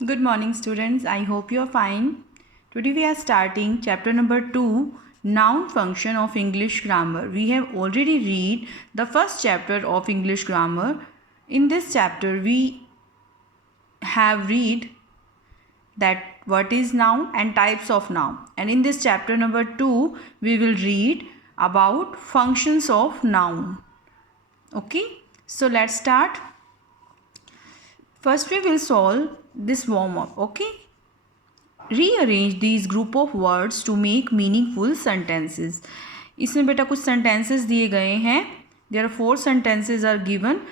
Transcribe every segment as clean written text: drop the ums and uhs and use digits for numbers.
Good morning, students. I hope you are fine. Today we are starting chapter number 2, Noun Function of English Grammar. We have already read the first chapter of English Grammar. In this chapter, we have read that what is noun and types of noun. And in this chapter number 2, we will read about functions of noun. Okay, so let's start. First we will solve this warm up. Okay, rearrange these group of words to make meaningful sentences. इसमें बेटा कुछ sentences दिए गए हैं. There are 4 sentences are given.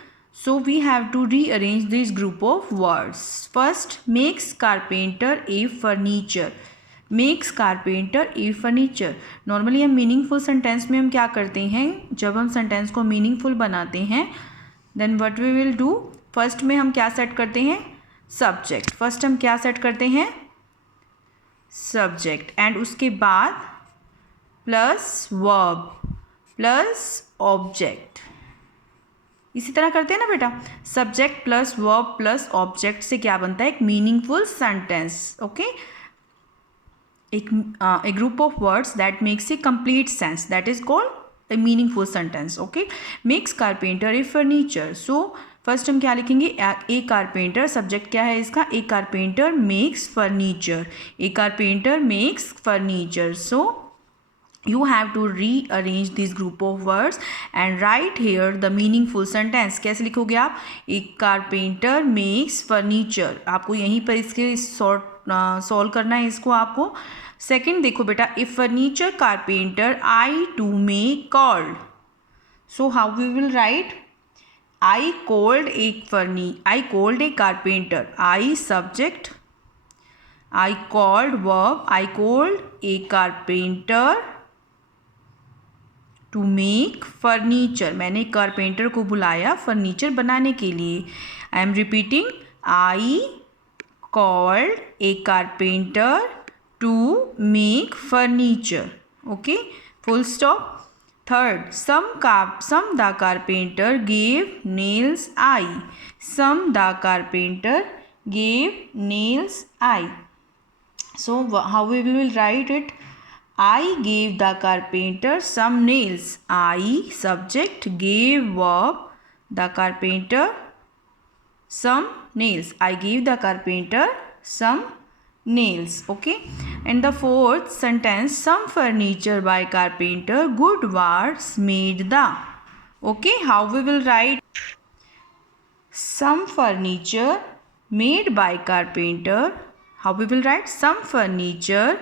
So we have to rearrange this group of words. First, makes carpenter a furniture. Makes carpenter a furniture. Normally हम meaningful sentence में हम क्या करते हैं, जब हम sentence को meaningful बनाते हैं, then what we will do, first में हम क्या set करते हैं, subject. First हम क्या set करते हैं, सब्जेक्ट, एंड उसके बाद प्लस वर्ब प्लस ऑब्जेक्ट. इसी तरह करते हैं ना बेटा. Subject plus verb plus object से क्या बनता है, एक meaningful sentence. Okay, a group of words that makes a complete sense, that is called a meaningful sentence. Okay, makes carpenter a furniture. So first हम क्या लिखेंगे, ए कारपेंटर. सब्जेक्ट क्या है इसका, a carpenter makes furniture. A carpenter makes furniture. So you have to rearrange this group of words and write here the meaningful sentence. कैसे लिखोगे आप, एक कारपेंटर मेक्स फर्नीचर. आपको यहीं पर इसके सॉल्व करना है इसको आपको. सेकंड देखो बेटा, a furniture carpenter I to make called. So how we will write, I called a carpenter. I subject, I called verb, I called a carpenter to make furniture. मैंने कारपेंटर को बुलाया furniture बनाने के लिए. I am repeating, I called a carpenter to make furniture. Okay, full stop. Third, some the carpenter gave nails I. Some the carpenter gave nails I. So how we will write it, I gave the carpenter some nails. I subject, gave verb, the carpenter some nails. I gave the carpenter some nails. Okay, and the fourth sentence, some furniture by carpenter, good was made the. Okay, how we will write, some furniture made by carpenter. How we will write, some furniture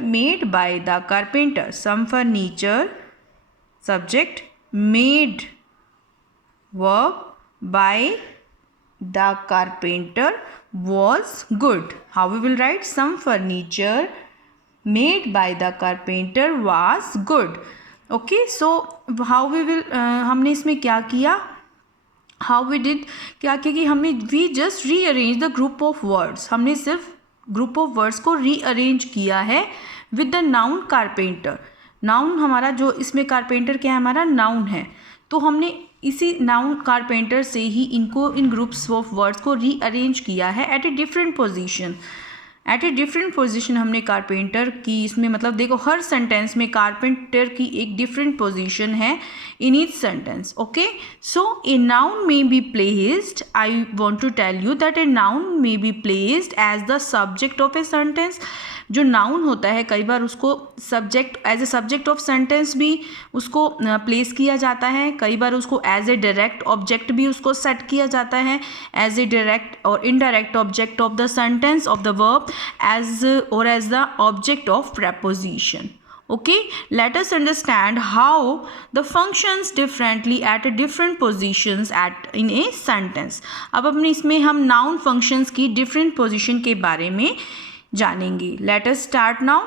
made by the carpenter. Some furniture, subject, made, verb, by the carpenter was good. How we will write, some furniture made by the carpenter was good. Okay, so how we will हमने इसमें क्या किया, how we did, क्या किया कि हमने we just rearrange the group of words. हमने सिर्फ group of words को rearrange किया है with the noun carpenter. noun हमारा जो इसमें carpenter क्या है, हमारा noun है. तो हमने इसी नाउन कारपेंटर से ही इनको इन ग्रुप्स ऑफ वर्ड्स को रीअरेंज किया है एट ए डिफरेंट पोजीशन. हमने कारपेंटर की इसमें मतलब देखो हर सेंटेंस में कारपेंटर की एक डिफरेंट पोजीशन है in each sentence. Okay, so a noun may be placed, I want to tell you that a noun may be placed as the subject of a sentence. जो noun होता है कई बार उसको subject as a subject of sentence भी उसको place किया जाता है, कई बार उसको एज ए डायरेक्ट ऑब्जेक्ट भी उसको सेट किया जाता है, एज ए डायरेक्ट और indirect object of the sentence of the verb, as the object of preposition. Okay, let us understand how the functions differently at a different positions in a sentence. अब अपने इसमें हम noun functions की different position के बारे में जानेंगे. Let us start now.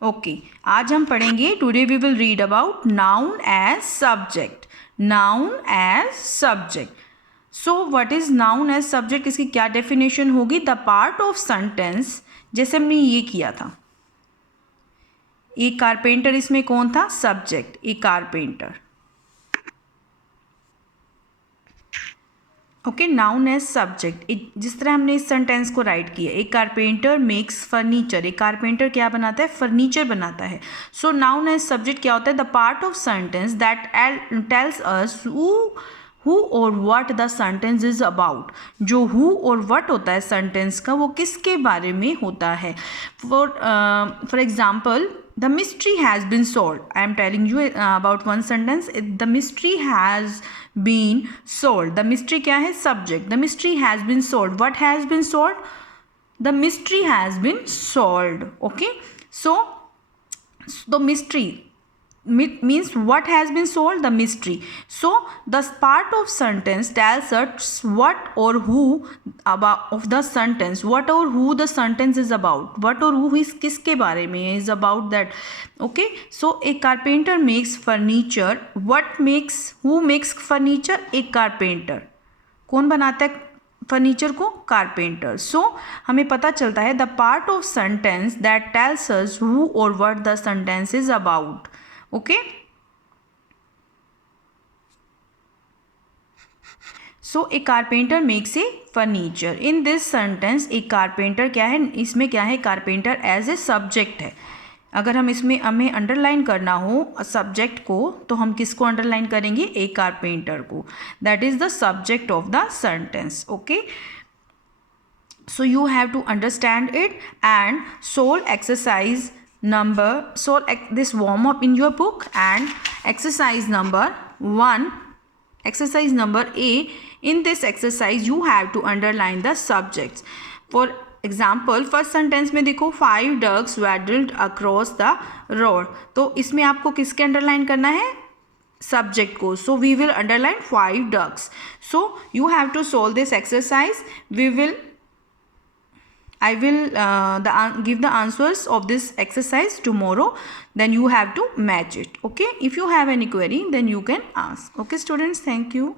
Okay, आज हम पढ़ेंगे, today we will read about noun as subject. Noun as subject. So what is noun as subject? इसकी क्या definition होगी? The part of sentence, जैसे हमने ये किया था, एक कारपेंटर इसमें कौन था, subject, a carpenter. Okay, noun as subject. जिस तरह हमने इस सेंटेंस को राइट किया, एक कारपेंटर मेक्स फर्नीचर, एक कारपेंटर क्या बनाता है, फर्नीचर बनाता है। सो नाउन एज सब्जेक्ट क्या होता है, the part of sentence that tells us who और what the sentence is about. जो हु और व्हाट होता है सेंटेंस का, वो किसके बारे में होता है। For example, the mystery has been solved. I am telling you about one sentence. The mystery has been solved. The mystery क्या है, subject. The mystery has been solved. What has been solved? The mystery has been solved. Okay, so the mystery means what has been solved, the mystery. So the part of sentence tells us what or who about of the sentence, what or who the sentence is about, what or who is किसके बारे में is about that. Okay, so a carpenter makes furniture. What makes, who makes furniture? एक carpenter. कौन बनाता है furniture को, carpenter. सो हमें पता चलता है the part of sentence that tells us who और what the sentence is about. Okay, so a carpenter makes a furniture. In this sentence a carpenter क्या है, इसमें क्या है, कारपेंटर एज ए सब्जेक्ट है। अगर हम इसमें हमें अंडरलाइन करना हो सब्जेक्ट को, तो हम किसको अंडरलाइन करेंगे, ए कारपेंटर को। That is the subject of the sentence. Okay, so you have to understand it and solve exercise number, solve this warm up in your book, and exercise number 1, exercise number A. In this exercise you have to underline the subjects. For example, first sentence में देखो 5 ducks waddled across the road. तो इसमें आपको किसके underline करना है, subject को. So we will underline 5 ducks. So you have to solve this exercise. I will give the answers of this exercise tomorrow. Then you have to match it. Okay, if you have any query, then you can ask. Okay students, thank you.